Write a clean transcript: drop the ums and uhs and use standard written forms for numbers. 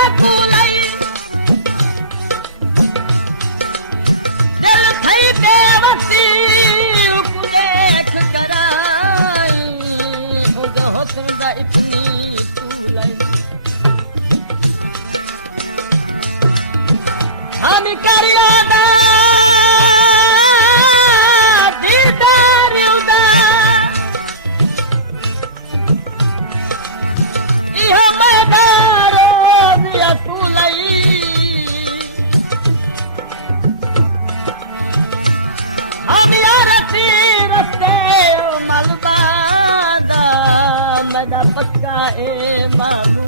सकूलई दिल थई बेवसी को देख कराई उद हुस्न दा इतनी तूलई हम करियादा दीदार उदा इह मैदारो दिया तूलई हम यार रस्ते मलबादा मदा पक्का ए मां